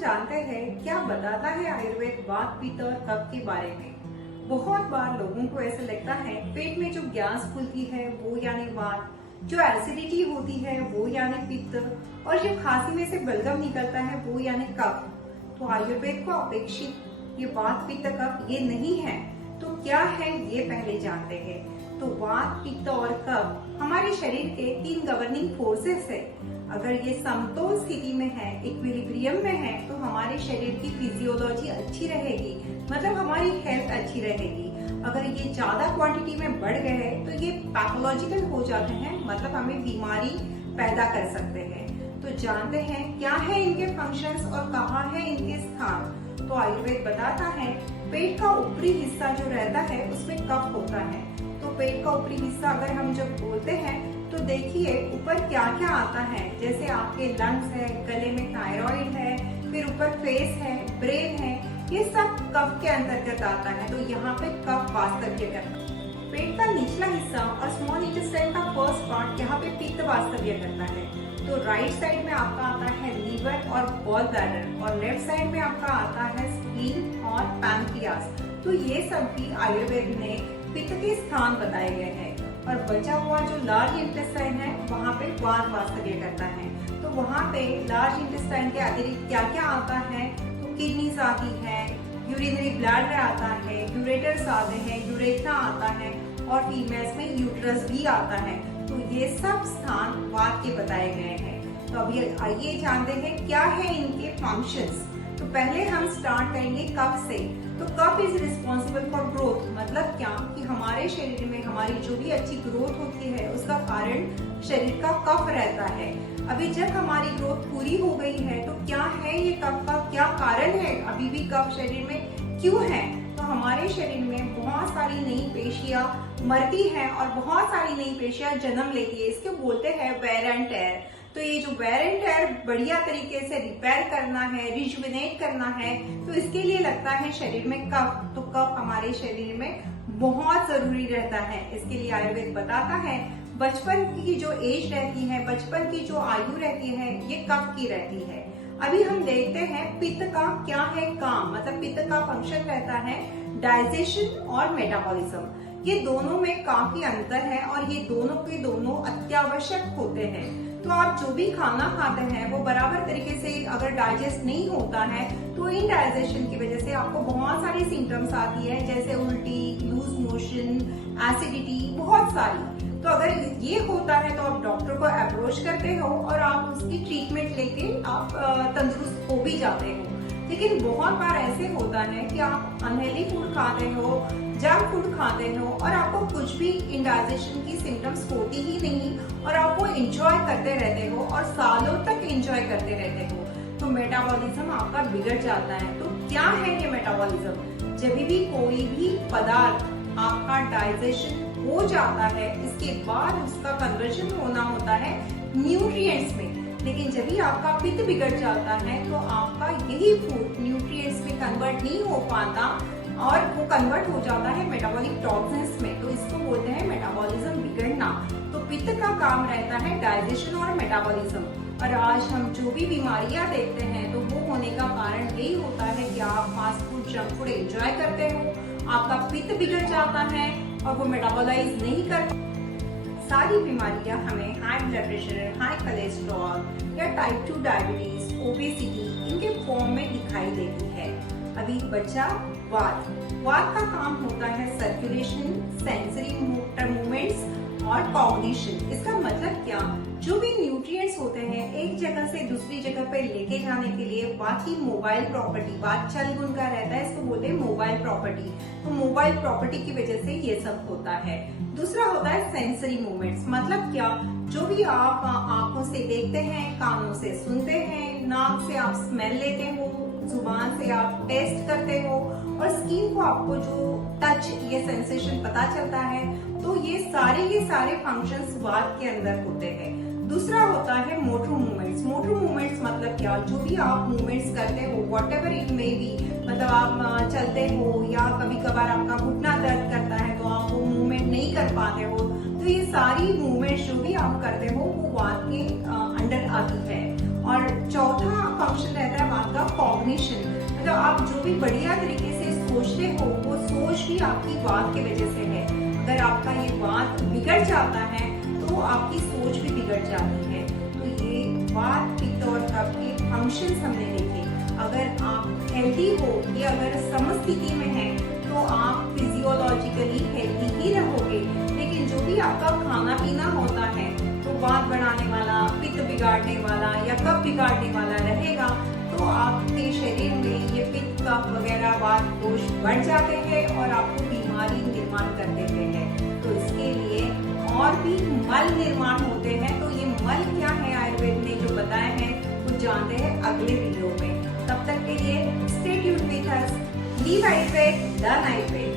जानते हैं क्या बताता है आयुर्वेद वात पित्त और कफ के बारे में। बहुत बार लोगों को ऐसा लगता है पेट में जो गैस खुलती है वो यानी वात, जो एसिडिटी होती है वो यानी पित्त और जो खांसी में से बलगम निकलता है वो यानी कफ। तो आयुर्वेद को अपेक्षित ये वात पित्त कफ ये नहीं है। तो क्या है ये पहले जानते हैं। तो वात पित्त और कफ हमारे शरीर के 3 गवर्निंग फोर्सेस है। अगर ये समतोल स्थिति में है, इक्विलिब्रियम में है, तो हमारे शरीर की फिजियोलॉजी अच्छी रहेगी, मतलब हमारी हेल्थ अच्छी रहेगी। अगर ये ज्यादा क्वांटिटी में बढ़ गए हैं तो ये पैथोलॉजिकल हो जाते हैं, मतलब हमें बीमारी पैदा कर सकते हैं। तो जानते हैं क्या है इनके फंक्शंस और कहाँ है इनके स्थान। तो आयुर्वेद बताता है पेट का ऊपरी हिस्सा जो रहता है उसमें कफ होता है। तो पेट का ऊपरी हिस्सा अगर हम जब बोलते हैं तो देखिए ऊपर क्या क्या आता है, जैसे आपके लंग्स है, गले में थायराइड है, फिर ऊपर फेस है, ब्रेन है, ये सब कफ के अंतर्गत आता है। तो यहाँ पे कफ वास्तव्य करता है। पेट का निचला हिस्सा और स्मॉल इंटेस्टाइन का फर्स्ट पार्ट यहाँ पे पित्त वास्तव्य करता है। तो राइट साइड में आपका आता है लीवर और गॉल ब्लैडर और लेफ्ट साइड में आपका आता है स्प्लीन और पैनक्रियास। तो ये सब भी आयुर्वेद ने पित्त के स्थान बताए गए हैं। और बचा हुआ जो लार्ज इंटेस्टाइन है वहाँ पे वात वास्तव्य करता है। तो वहाँ पे लार्ज इंटेस्टाइन के अतिरिक्त क्या क्या आता है, तो किडनीज आती है, यूरिनरी ब्लैडर आता है, यूरेटर्स आते हैं, यूरेथ्रा आता है और फीमेल्स में यूट्रस भी आता है। तो ये सब स्थान वात के बताए गए हैं। तो अभी आइए जानते हैं क्या है इनके फंक्शंस। तो पहले हम स्टार्ट करेंगे कफ से। तो कफ इज रिस्पॉन्सिबल फॉर ग्रोथ, मतलब क्या कि हमारे शरीर में हमारी जो भी अच्छी ग्रोथ होती है उसका कारण शरीर का कफ रहता है। अभी जब हमारी ग्रोथ पूरी हो गई है तो क्या है ये कफ का क्या कारण है, अभी भी कफ शरीर में क्यों है। तो हमारे शरीर में बहुत सारी नई पेशियां मरती हैं और बहुत सारी नई पेशियां जन्म लेती है। इसको बोलते हैं वेयर एंड टेयर। तो ये जो वेयर एंड टेयर बढ़िया तरीके से रिपेयर करना है, रिजुविनेट करना है, तो इसके लिए लगता है शरीर में कफ। तो कफ हमारे शरीर में बहुत जरूरी रहता है। इसके लिए आयुर्वेद बताता है बचपन की जो एज रहती है, बचपन की जो आयु रहती है, ये कफ की रहती है। अभी हम देखते हैं पित्त का क्या है काम, मतलब पित्त का फंक्शन रहता है डाइजेशन और मेटाबॉलिज्म। ये दोनों में काफी अंतर है और ये दोनों के दोनों अत्यावश्यक होते हैं। तो आप जो भी खाना खाते हैं वो बराबर तरीके से अगर डाइजेस्ट नहीं होता है तो इनडाइजेशन की वजह से आपको बहुत सारी सिम्टम्स आती है, जैसे उल्टी, लूज मोशन, एसिडिटी, बहुत सारी। तो अगर ये होता है तो आप डॉक्टर को अप्रोच करते हो और आप उसकी ट्रीटमेंट लेके आप तंदुरुस्त हो भी जाते हो। लेकिन बहुत बार ऐसे होता है कि आप अनहेल्दी फूड खाते हो, जंक फूड खाते हो और आपको कुछ भी इंडाइजेशन की सिम्टम्स होती ही नहीं और आप वो एंजॉय करते रहते हो और सालों तक एंजॉय करते रहते हो। तो मेटाबॉलिज्म आपका बिगड़ जाता है। तो क्या है ये मेटाबॉलिज्म। जब भी कोई भी पदार्थ आपका डाइजेशन हो जाता है, इसके बाद उसका कन्वर्जन होना होता है न्यूट्रिएंट्स में। लेकिन जब भी आपका पित्त बिगड़ जाता है तो आपका यही फूड न्यूट्रिएंट्स में कन्वर्ट नहीं हो पाता और वो कन्वर्ट हो जाता है मेटाबॉलिक टॉक्सिन्स में। तो इसको बोलते हैं मेटाबॉलिज्म बिगड़ना। तो पित्त का काम रहता है डाइजेशन और मेटाबॉलिज्म। और आज हम जो भी बीमारियां देखते हैं तो वो होने का कारण यही होता है कि आप fast food, junk food enjoy करते हो, आपका पित्त बिगड़ जाता है और वो मेटाबोलाइज नहीं कर। सारी बीमारियां हमें high blood pressure, high cholesterol या टाइप 2 डायबिटीज, ओबेसिटी, इनके फॉर्म में दिखाई देती है। अभी बचा वात। वात का काम होता है सर्कुलेशन, सेंसरी मूवमेंट्स और कॉग्निशन। इसका मतलब क्या, जो भी न्यूट्रिएंट्स होते हैं एक जगह से दूसरी जगह पे लेके जाने के लिए वात की मोबाइल प्रॉपर्टी, वात चल गुण का रहता है, इसको बोलते हैं मोबाइल प्रॉपर्टी। तो मोबाइल प्रॉपर्टी की वजह से ये सब होता है। दूसरा होता है सेंसरी मूवमेंट्स, मतलब क्या, जो भी आप आंखों से देखते हैं, कानों से सुनते हैं, नाक से आप स्मेल लेते हो, जुबान से आप टेस्ट करते हो और स्किन को आपको जो टच, ये सेंसेशन पता चलता है। तो ये सारे फंक्शंस वात के अंदर होते हैं। दूसरा होता है मोटर मूवमेंट्स। मोटर मूवमेंट्स मतलब क्या, जो भी आप मूवमेंट्स करते हो, what ever it may be, मतलब आप चलते हो या कभी कभार आपका घुटना दर्द करता है तो आप वो मूवमेंट नहीं कर पाते हो, तो ये सारी मूवमेंट्स जो भी आप करते हो वो वात के अंडर आती है। और चौथा फंक्शन रहता है वात का कॉग्निशन, मतलब आप जो भी बढ़िया तरीके से सोचते हो वो सोच भी आपकी वात की वजह से है। अगर आपका ये वात बिगड़ जाता है तो आपकी सोच भी बिगड़ जाती है। तो ये वात, पित्त और कफ के फंक्शंस हमने देखे। अगर आप हेल्दी हो, ये अगर समस्थिति में है तो आप फिजियोलॉजिकली हेल्दी ही रहोगे। लेकिन जो भी आपका खाना पीना होता है तो वात बढ़ाने वाला, पित्त बिगाड़ने वाला या कफ बिगाड़ने वाला रहेगा, तो आपके शरीर में ये पित्त, कफ वगैरह वात दोष बढ़ जाते हैं और आपको बीमारी निर्माण कर देते हैं। तो इसके लिए और भी मल निर्माण होते हैं। तो ये मल क्या है आयुर्वेद ने जो बताया है वो जानते हैं अगले वीडियो में। तब तक के लिए stay tuned with us, leave Ayurveda, learn Ayurveda.